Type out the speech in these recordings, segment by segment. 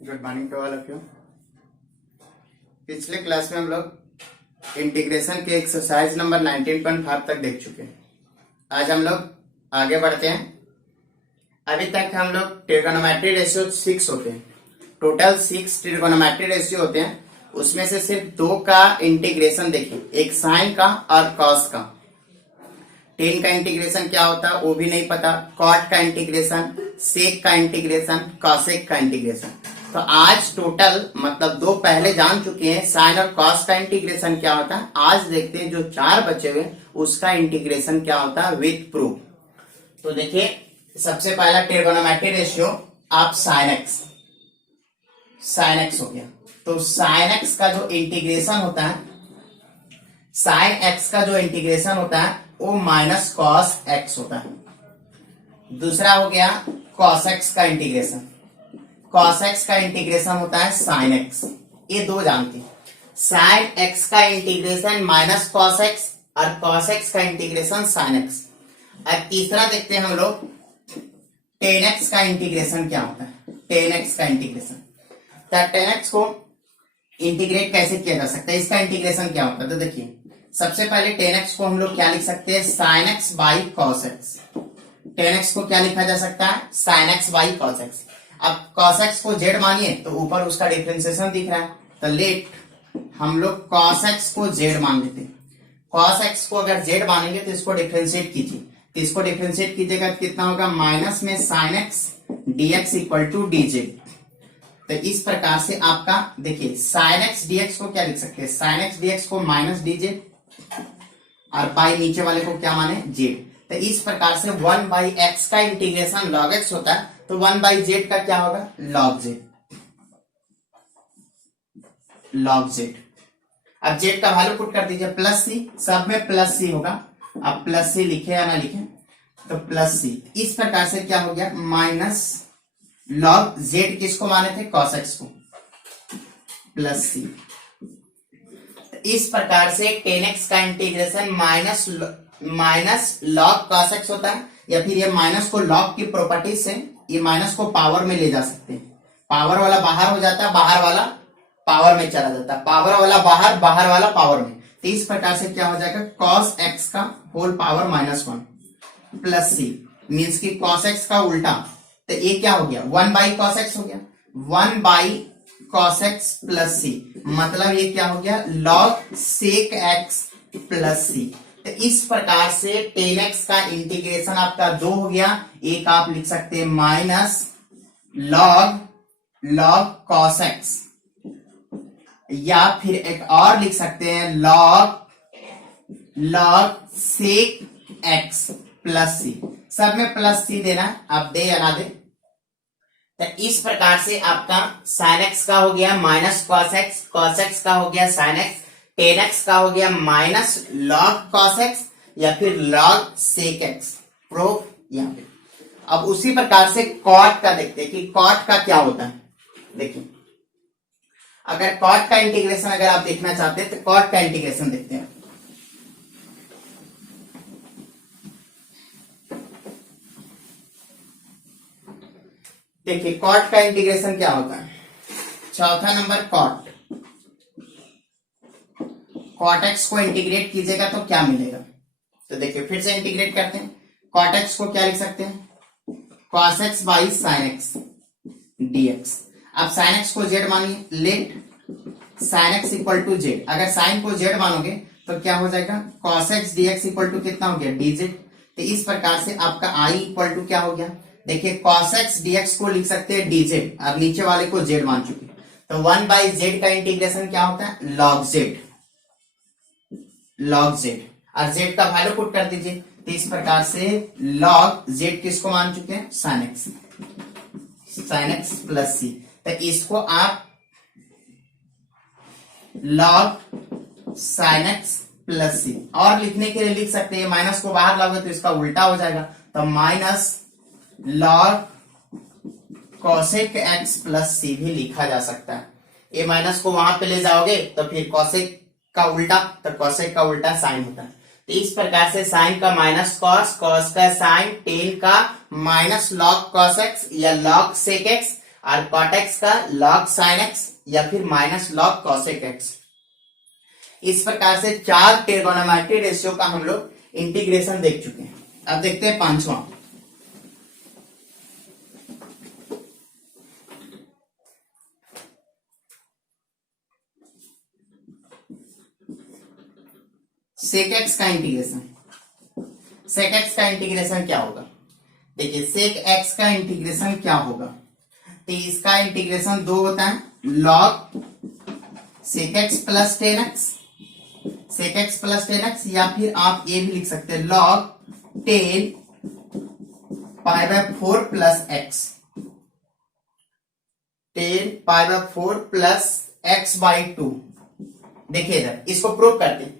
Good morning to all of you. पिछले class में हम लोग इंटीग्रेशन के एक्सरसाइज नंबर 19.5 तक देख चुके हैं। आज हम लोग आगे बढ़ते हैं। अभी तक हम लोग ट्रिगोनोमेट्री रेशियो 6 होते हैं, टोटल 6 ट्रिगोनोमेट्री रेशियो होते हैं। उसमें से सिर्फ 2 का इंटीग्रेशन देखिए, एक साइन का और कॉस का। टेन का इंटीग्रेशन क्या होता है वो भी नहीं पता, कॉट का इंटीग्रेशन, सेक का इंटीग्रेशन, कॉसेक का इंटीग्रेशन। तो आज टोटल मतलब 2 पहले जान चुके हैं, साइन और कॉस का इंटीग्रेशन क्या होता है। आज देखते हैं जो 4 बचे हुए उसका इंटीग्रेशन क्या होता है विथ प्रूफ। तो देखिए सबसे पहला ट्रिगोनोमेट्री रेशियो आप साइन एक्स हो गया। तो साइन एक्स का जो इंटीग्रेशन होता है, साइन एक्स का जो इंटीग्रेशन होता है वो माइनस कॉस एक्स होता है। दूसरा हो गया कॉस एक्स का इंटीग्रेशन, कॉस एक्स का इंटीग्रेशन होता है साइन एक्स। ये 2 जानते हैं। साइन एक्स का इंटीग्रेशन माइनस कॉस एक्स और कॉस एक्स का इंटीग्रेशन साइन एक्स। अब तीसरा देखते हैं हम लोग टेन एक्स का इंटीग्रेशन क्या होता है। टेन एक्स का इंटीग्रेशन, तो टेन एक्स को इंटीग्रेट कैसे किया जा सकता है, इसका इंटीग्रेशन क्या होता है। तो देखिए सबसे पहले टेन एक्स को हम लोग क्या लिख सकते हैं, sign x by cos x. Ten x को क्या लिखा जा सकता है, sign x by cos x. अब कॉस एक्स को जेड मानिए तो ऊपर उसका डिफरेंशिएशन दिख रहा है, तो लेट हम लोग कॉस एक्स को जेड मान लेते हैं। कॉस एक्स को अगर जेड मानेंगे तो इसको डिफरेंशिएट कीजिए, तो इसको डिफरेंशिएट कीजिएगा कितना होगा, माइनस में sine x dx equal to dz. तो इस प्रकार से आपका देखिए साइन एक्स डीएक्स को क्या लिख सकते हैं, साइन एक्स डीएक्स को माइनस डीजेड और बाई नीचे वाले को क्या माने जेड। तो इस प्रकार से 1 बाई एक्स का इंटीग्रेशन लॉग एक्स होता है, तो 1 बाई जेड का क्या होगा, लॉग जेड। Log Z. अब जेड का वैल्यू पुट कर दीजिए प्लस सी, सब में प्लस सी होगा। अब प्लस सी लिखे या ना लिखे, तो प्लस सी। इस प्रकार से क्या हो गया, माइनस लॉग जेड किसको माने थे, कॉस एक्स को, प्लस सी। इस प्रकार से टेन एक्स का integration minus log cos x होता है, या फिर ये माइनस को लॉग की प्रॉपर्टी से ये माइनस को पावर में ले जा सकते हैं। पावर वाला बाहर हो जाता है, बाहर वाला पावर में चला जाता है, पावर वाला बाहर, बाहर वाला पावर में। तो इस प्रकार से क्या हो जाएगा, कॉस एक्स का होल पावर -1 प्लस सी, मीन्स की कॉस एक्स का उल्टा। तो ये क्या हो गया, 1 बाई कॉस एक्स हो गया, 1 बाई कॉस एक्स प्लस सी, मतलब ये क्या हो गया, लॉग सेक एक्स प्लस सी। तो इस प्रकार से टेन एक्स का इंटीग्रेशन आपका 2 हो गया। एक आप लिख सकते हैं माइनस लॉग कॉस एक्स, या फिर एक और लिख सकते हैं लॉग सेक एक्स प्लस सी। सब में प्लस सी देना, आप दे या ना दे। तो इस प्रकार से आपका साइन एक्स का हो गया minus cos x, cos x का हो गया साइन एक्स, टेन एक्स का हो गया माइनस लॉग कॉस एक्स या फिर लॉग सेक एक्स। प्रूफ यहाँ पे। अब उसी प्रकार से कॉट का देखते हैं कि कॉट का क्या होता है। देखिए अगर कॉट का इंटीग्रेशन अगर आप देखना चाहते हैं तो कॉट का इंटीग्रेशन देखते हैं। देखिए कॉट का इंटीग्रेशन क्या होता है, चौथा नंबर कॉट। कॉट एक्स को इंटीग्रेट कीजिएगा तो क्या मिलेगा, तो देखिए फिर से इंटीग्रेट करते हैं। कॉट एक्स को क्या लिख सकते हैं, cos x by sine x dx. अब साइन एक्स को जेड मानिए, let sine x equal to z. अगर साइन को जेड मानोगे तो क्या हो जाएगा, cos x dx equal to कितना हो गया, डीजेड। तो इस प्रकार से आपका आई इक्वल टू क्या हो गया, देखिए कॉस एक्स डीएक्स को लिख सकते हैं डीजेड और नीचे वाले को जेड मान चुके। तो 1 बाई जेड का इंटीग्रेशन क्या होता है, लॉग जेड। लॉग जेड और जेड का वैल्यू पुट कर दीजिए। तो इस प्रकार से लॉग जेड किसको मान चुके हैं, साइन एक्स प्लस सी। तो इसको आप लॉग साइन एक्स प्लस सी और लिखने के लिए लिख सकते हैं, माइनस को बाहर लाओगे तो इसका उल्टा हो जाएगा, तो minus log cosec x plus c भी लिखा जा सकता है। ये माइनस को वहां पे ले जाओगे तो फिर कॉसेक का उल्टा, तो कॉसेक का उल्टा साइन होता है। तो इस प्रकार से साइन का माइनस कॉस, कॉस का साइन, टेन का माइनस लॉग कॉस एक्स या लॉग सेक एक्स और कॉट एक्स का log sin x या फिर माइनस log cosec x। इस प्रकार से 4 ट्रिगोनोमेट्री रेशियो का हम लोग इंटीग्रेशन देख चुके हैं। अब देखते हैं 5वां। sec x का इंटीग्रेशन। sec x का इंटीग्रेशन क्या होगा? देखिए sec x का इंटीग्रेशन क्या होगा, तो इसका इंटीग्रेशन 2 होता है, log sec x plus 10x, sec x plus 10x, या फिर आप ये भी लिख सकते हैं log 10 pi by 4 plus x, 10 pi by 4 plus x by 2। देखिए इधर इसको प्रूव करते हैं।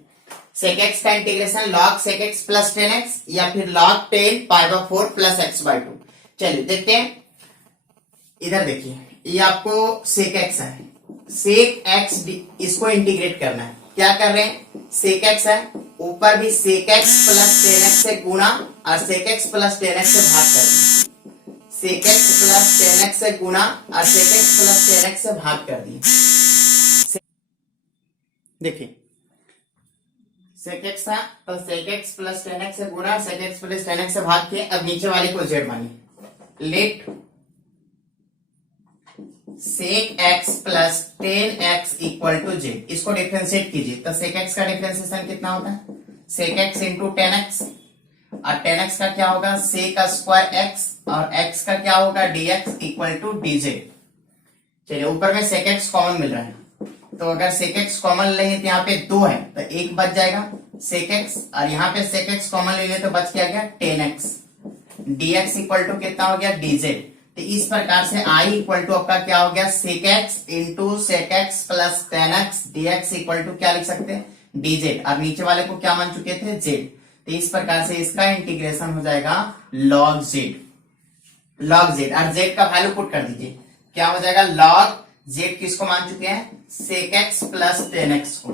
sec x का integration log sec x plus 10x या फिर log 10 pi by 4 plus x by 2। चलिए देखते हैं, इधर देखिए ये आपको sec x है, sec x इसको इंटीग्रेट करना है। क्या कर रहे हैं, sec x है, ऊपर भी sec x प्लस 10x से गुणा और sec x प्लस 10x से भाग कर दिए, sec x प्लस 10x से गुणा और sec x प्लस 10x से भाग कर दिए। देखिए sec x था तो sec x प्लस 10x से गुणा, sec x प्लस 10x से भाग के अब नीचे वाले को z मानिए। Let sec x plus 10x equal to z, इसको डिफरेंशिएट कीजिए तो sec x का डिफरेंशिएशन कितना होता है, sec x इंटू 10x, और 10x का क्या होगा sec स्क्वायर x, और x का क्या होगा dx इक्वल टू dz। चलिए ऊपर में sec x कॉमन मिल रहा है, तो अगर sec x कॉमन ले तो यहाँ पे 2 है तो 1 बच जाएगा sec x, और यहाँ पे sec x कॉमन ले ले तो बच क्या गया 10x, dx इक्वल टू कितना हो गया dz। तो इस प्रकार से I इक्वल टू आपका क्या हो गया sec x into sec x plus 10x dx equal to क्या लिख सकते हैं dz, और नीचे वाले को क्या मान चुके थे z। तो इस प्रकार से इसका इंटीग्रेशन हो जाएगा log z, और z का वैल्यू पुट कर दीजिए, क्या हो जाएगा log z किसको मान चुके हैं sec x प्लस 10x को,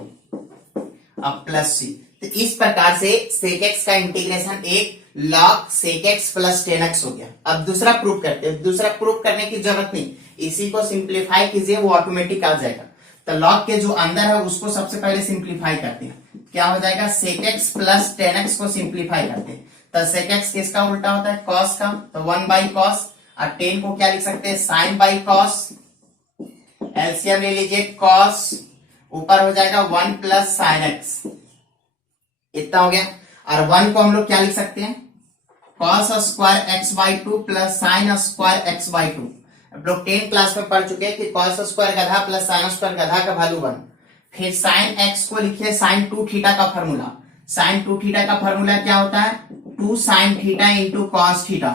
अब प्लस c। तो इस प्रकार से sec x का इंटीग्रेशन एक log sec x plus 10x हो गया। अब दूसरा प्रूफ करते हैं, दूसरा प्रूफ करने की जरूरत नहीं, इसी को सिंप्लीफाई कीजिए वो ऑटोमेटिक आ जाएगा। तो log के जो अंदर है उसको सबसे पहले सिंप्लीफाई करते हैं, क्या हो जाएगा sec x प्लस 10x को सिंप्लीफाई करते हैं, तो sec x किसका उल्टा होता है cos का, तो 1 बाई कॉस, और 10 को क्या लिख सकते हैं sin बाई कॉस, एलसीएम ले लीजिए cos, ऊपर हो जाएगा 1 प्लस sin x, इतना हो गया। और 1 को हम लोग क्या लिख सकते हैं cos square x by 2 plus sin square x by 2। अब लोग 10 क्लास में पढ़ चुके हैं कि cos स्क्वायर गधा प्लस sin स्क्वायर गधा का वैल्यू 1। फिर sin x को लिखिए sin 2 थीटा का फॉर्मूला, sin 2 थीटा का फॉर्मूला क्या होता है 2 sin theta into cos theta,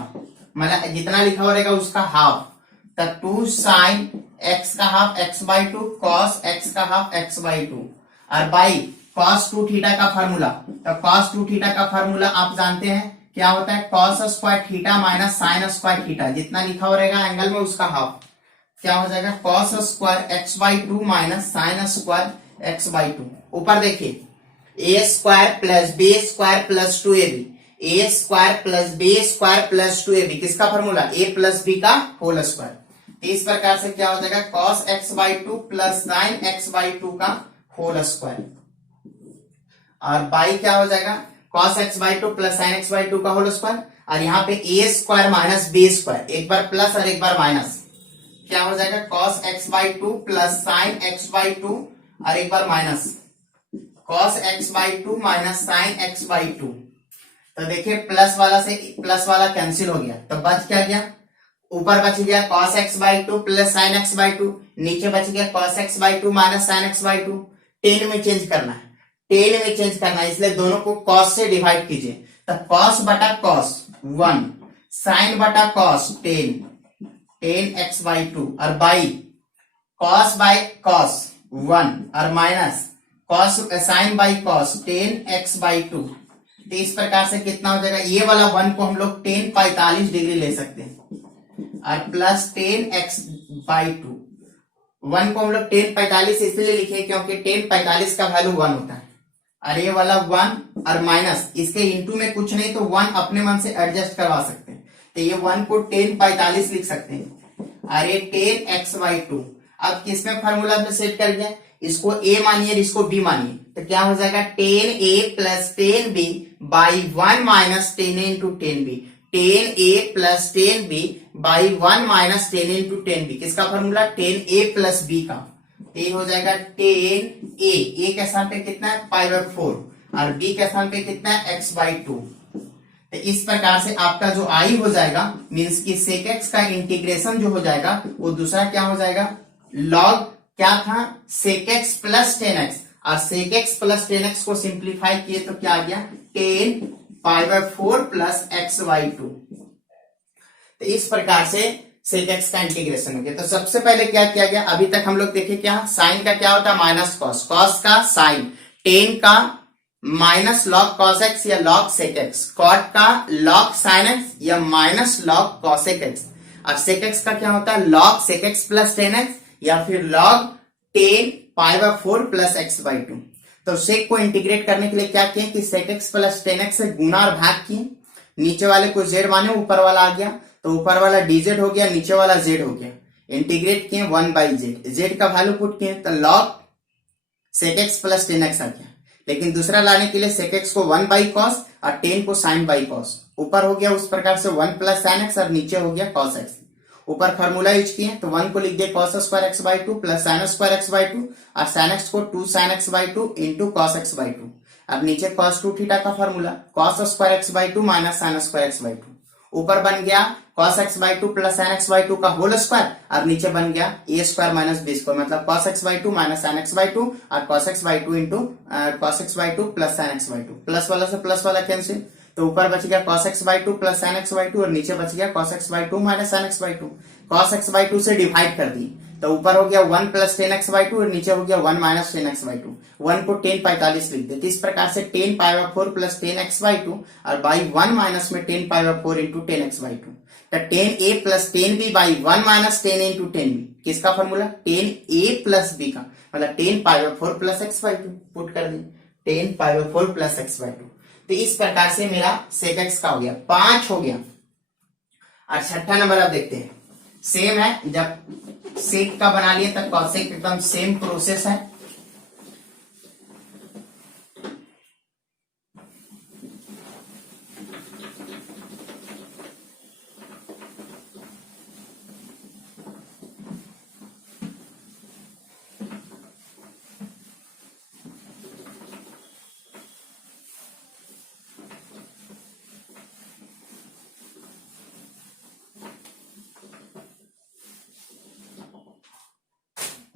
मतलब जितना लिखा हो रहेगा उसका हाफ, तो 2 sin x का half x by 2 cos x का हाफ x बाई 2, और बाई cos 2 थीटा का फार्मूला, तो cos 2 थीटा का फार्मूला आप जानते हैं क्या होता है cos square theta minus sin square theta, जितना लिखा हो रहेगा एंगल में उसका हाफ, क्या हो जाएगा cos square x by 2 minus sin square x by 2। ऊपर देखिए a square plus b square plus 2ab, a square plus b square plus 2ab किसका फार्मूला a प्लस b का होल स्क्वायर। इस प्रकार से क्या हो जाएगा cos x by 2 plus sin x by 2 का होल स्क्वायर, और बाई क्या हो जाएगा cos x by 2 plus sin x by 2 का होल स्क्वायर, और यहाँ पे a square minus b square, एक बार प्लस और एक बार माइनस, क्या हो जाएगा cos x by 2 plus sin x by 2 और एक बार minus cos x by 2 minus sin x by 2। तो देखिए प्लस वाला से प्लस वाला कैंसिल हो गया, तो बच क्या गया, ऊपर बच गया cos x by 2 plus sin x by 2, नीचे बच गया cos x by 2 minus sin x by 2। 10 में चेंज करना है, 10 में चेंज करना है, इसलिए दोनों को cos से डिवाइड कीजिए, तो cos बटा cos 1, sin बटा cos 10 x बाई 2, और बाई cos बाई cos 1 और minus cos sin by cos 10 x by 2। तो इस प्रकार से कितना हो जाएगा, ये वाला 1 को हम लोग 10 45 डिग्री ले सकते हैं, और प्लस 10 x बाई 2, 1 को हम लोग 10 45 इसलिए लिखे क्योंकि 10 45 का वैल्यू 1 होता है, और ये वाला 1 और माइनस इसके इंटू में कुछ नहीं तो 1 अपने मन से एडजस्ट करवा सकते हैं, तो ये 1 को 10 45 लिख सकते हैं, अरे टेन एक्स बाई टू। अब किसमें फॉर्मूला में सेट कर दिया, इसको a मानिए और इसको b मानिए, तो क्या हो जाएगा tan A plus tan B by one minus tan into tan B. Tan A plus tan B by one minus tan into tan B, किसका फॉर्मूला, टेन ए प्लस बी का। ये हो जाएगा टेन ए के स्थान पे कितना है पाई बाई फोर, और बी के स्थान पे कितना है एक्स बाई टू। तो इस प्रकार से आपका जो आई हो जाएगा मीन्स की सेक एक्स का इंटीग्रेशन जो हो जाएगा वो दूसरा क्या हो जाएगा, लॉग क्या था sec x plus tan x, और sec x plus tan x को सिंप्लीफाई किए तो क्या आ गया tan pi by four plus x by two. तो इस प्रकार से सेक एक्स का इंटीग्रेशन हो गया। तो सबसे पहले क्या किया गया, अभी तक हम लोग देखे क्या साइन का क्या होता है माइनस कॉस, कॉस का साइन, टेन का माइनस लॉग कॉस एक्स या लॉग सेक एक्स, कॉट का लॉग साइन एक्स या माइनस लॉग कॉसेक एक्स, और सेक एक्स का क्या होता है log sec x plus tan x या फिर log tan pi by four plus x by two. तो सेक को इंटीग्रेट करने के लिए क्या किए कि sec x plus tan x से गुना और भाग किए, नीचे वाले को जेड माने ऊपर वाला आ गया, तो ऊपर वाला डीजेड हो गया नीचे वाला जेड हो गया, इंटीग्रेट किए वन बाई जेड, जेड का वैल्यू पुट किए तो log sec x plus tan x आ गया। लेकिन दूसरा लाने के लिए सेक एक्स को वन बाई कॉस और टेन को साइन बाई कॉस, ऊपर हो गया उस प्रकार से वन प्लस साइन एक्स और नीचे हो गया कॉस एक्स। ऊपर फॉर्मूला यूज किए तो वन को लिख दिया cos square x by two plus sine square x by two, और साइन एक्स को two sine x by two into cos x by two. अब नीचे कॉस टू थीटा का formula cos square x by two minus sine square x by two, ऊपर बन गया cos x by two plus sine x by to का whole square, और नीचे बन गया ए स्क्वायर माइनस बी स्क्वायर, मतलब cos x by two minus sign x by two और cos x by two into cos x by two plus sine x by two, plus वाला से plus वाला cancel, तो ऊपर बच गया cos x by two plus sine x by two और नीचे बच गया cos x by two minus sign x by to. cos x by to से डिवाइड कर दी तो ऊपर हो गया one plus tan x by two और नीचे हो गया one minus ten x by to, one को टेन 45 लिख देते। इस प्रकार से ten pi by four plus tan x by two और बाई वन माइनस में tan pi by four into tan x by two, तो tan A plus tan B by one minus tan into tan B, किसका formula tan ए plus B का, मतलब tan pi by four plus x by two put कर दी, tan pi by four plus x by two. तो इस प्रकार से मेरा सेक एक्स का हो गया 5 हो गया। और छठा नंबर आप देखते हैं, सेम है, जब सेक का बना लिए तब कॉसेक एकदम सेम प्रोसेस है।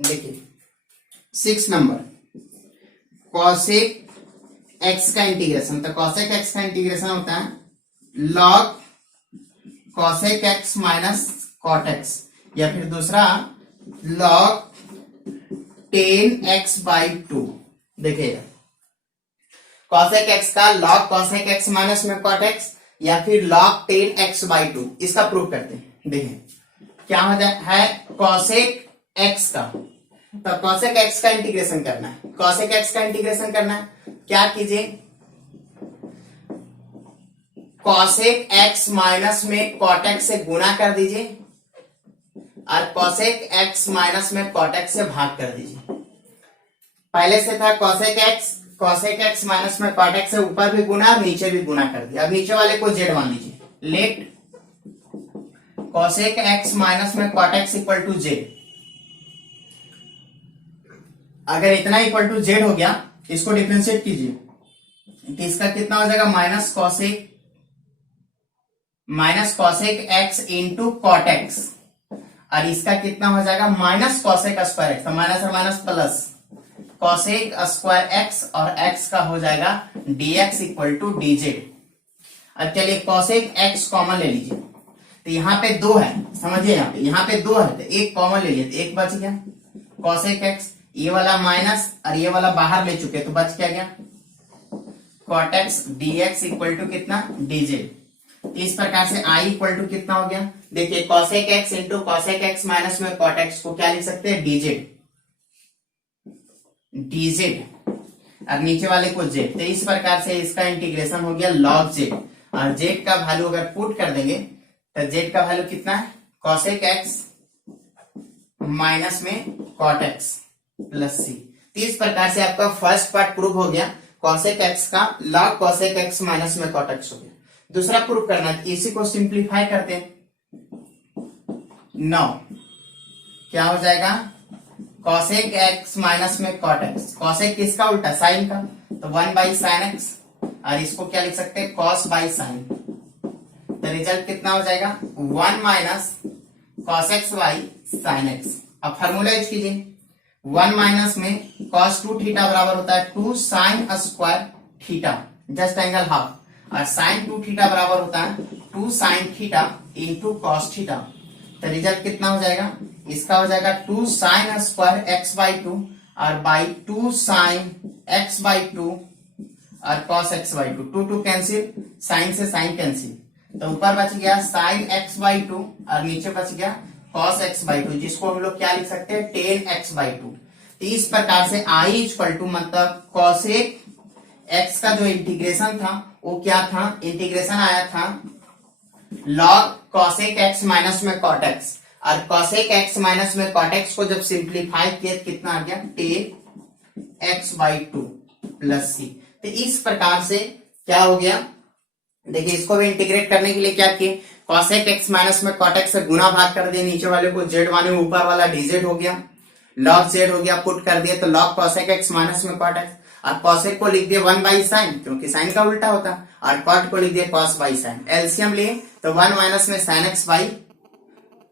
देखिए 6 नंबर कॉसेक एक्स का इंटीग्रेशन, तो कॉसेक एक्स का इंटीग्रेशन होता है log cosec x minus cot x, या फिर दूसरा log tan x by two. देखिएगा कॉसेक एक्स का लॉग कॉसेक एक्स माइनस में कॉट एक्स या फिर log tan x by two, इसका प्रूव करते हैं। देखिए क्या हो जाए है कॉसेक एक्स का, तो कॉसेक एक्स का इंटीग्रेशन करना है, कॉसेक एक्स का इंटीग्रेशन करना है, क्या कीजिए कॉसेक एक्स माइनस में कॉट एक्स से गुणा कर दीजिए और कॉसेक एक्स माइनस में कॉट एक्स से भाग कर दीजिए। पहले से था कॉसेक एक्स माइनस में कॉट एक्स से ऊपर भी गुणा और नीचे भी गुणा कर दिया। अब नीचे वाले को जेड मान लीजिए, लेट कॉसेक एक्स माइनस में cot x equal to z. अगर इतना इक्वल टू जेड हो गया इसको डिफरेंशिएट कीजिए, तो इसका कितना हो जाएगा minus cosec x into cot x, और इसका कितना हो जाएगा माइनस कॉसेक स्क्वायर एक्स, तो माइनस और minus plus cosec square x और एक्स का हो जाएगा dx इक्वल टू dz। अब चलिए कॉसेक एक्स कॉमन ले लीजिए, तो यहाँ पे 2 है, समझिए यहाँ पे 2 है, तो एक कॉमन ले लिए तो एक बच गया कॉसेक एक्स, ये वाला माइनस और ये वाला बाहर ले चुके तो बच क्या गया cot x dx equal to कितना dz। इस प्रकार से i इक्वल टू कितना हो गया, देखिए cosec x into cosec x minus में कॉट एक्स को क्या लिख सकते हैं dz, अब नीचे वाले को z, तो इस प्रकार से इसका इंटीग्रेशन हो गया log z, और z का वैल्यू अगर पुट कर देंगे तो z का वैल्यू कितना है कॉसेक एक्स माइनस में कॉट एक्स प्लस सी। तो इस प्रकार से आपका फर्स्ट पार्ट प्रूव हो गया, कॉसेक एक्स का लॉग कॉसेक एक्स माइनस में कॉट एक्स हो गया। दूसरा प्रूव करना है, इसी को सिंप्लीफाई करते हैं। 9 क्या हो जाएगा, कॉसेक एक्स माइनस में कॉट एक्स। कॉसेक किसका उल्टा, साइन का, तो 1 बाई साइन एक्स, और इसको क्या लिख सकते हैं, कॉस बाई साइन। तो रिजल्ट कितना हो जाएगा, 1 minus cos x by sine x. अब फॉर्मूला यूज कीजिए, 1 माइनस में कॉस 2 थीटा बराबर होता है 2 sine square theta just angle half, और साइन 2 थीटा बराबर होता है 2 sine theta into cos theta. तो रिजल्ट कितना हो जाएगा, इसका हो जाएगा 2 साइन स्क्वायर एक्स बाई 2 और बाई 2 साइन एक्स बाई 2 और cos x by 2, 2 2 cancel, sine से साइन कैंसिल, तो ऊपर बच गया साइन एक्स बाई 2 और नीचे बच गया कॉस एक्स बाई 2, जिसको हम लोग क्या लिख सकते हैं, टेन एक्स बाई 2। तो इस प्रकार से आई इक्वल टू मतलब कॉसेक एक्स का जो इंटीग्रेशन था वो क्या था, इंटीग्रेशन आया था लॉग कॉसेक एक्स माइनस में कॉट एक्स, और कॉसेक एक्स माइनस में कॉट एक्स को जब सिंप्लीफाई किया कितना आ गया, टेन एक्स बाई 2 प्लस सी। तो इस प्रकार से क्या हो गया, देखिए इसको भी इंटीग्रेट करने के लिए क्या किए, कॉसेक एक्स माइनस में कॉट एक्स से गुना भाग कर दिया, नीचे वाले को जेड माने ऊपर वाला डीजेड हो गया, लॉग जेड हो गया, पुट कर दिया तो लॉग कॉसेक एक्स माइनस में कॉट एक्स, और कॉसेक को लिख दिया 1 बाई साइन क्योंकि साइन का उल्टा होता, और कॉट को लिख दिया कॉस बाई साइन। एलसीएम लिए तो 1 माइनस में साइन एक्स बाई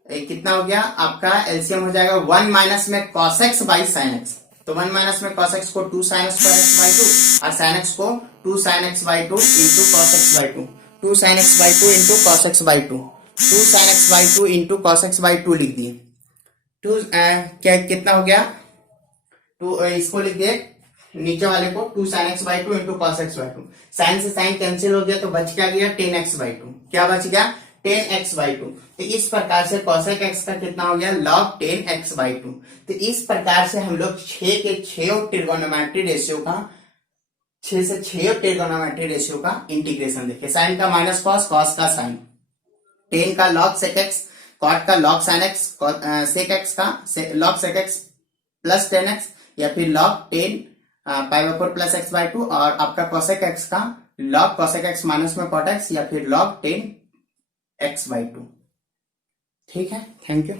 कितना हो गया आपका, एलसीएम हो जाएगा 1 माइनस में cos x by sine x. तो 1 माइनस में कॉस एक्स को 2 साइन स्क्वायर एक्स बाई 2 और साइन एक्स को 2 sine x by 2 into cos x by 2, 2 sine x by 2 into cos x by 2, 2 sine x by 2 into cos x by 2 लिख दिए। 2 क्या कितना हो गया, 2 इसको लिख दिए नीचे वाले को 2 sine x by 2 into cos x by 2, sine से साइन कैंसिल हो गया तो बच क्या गया, 10 एक्स बाई 2। क्या बच गया, 10 एक्स बाई 2। तो इस प्रकार से कॉसेक एक्स का कितना हो गया, लॉग 10 एक्स बाई 2। तो इस प्रकार से हम लोग 6 के 6 ट्रिगोनोमेट्री रेशियो का 6 से 6 ट्रिगोनोमेट्री रेशियो का इंटीग्रेशन देखे, साइन का माइनस कॉस, कॉस का साइन, 10 का लॉग सेक एक्स, कॉट का log sine x, sec x का log sec x plus 10 x, या फिर log 10 pi by 4 plus x by 2, और आपका कॉसेक एक्स का लॉग कॉसेक एक्स माइनस में कॉट एक्स, या फिर लॉग 10 एक्स बाई 2। ठीक है, थैंक यू।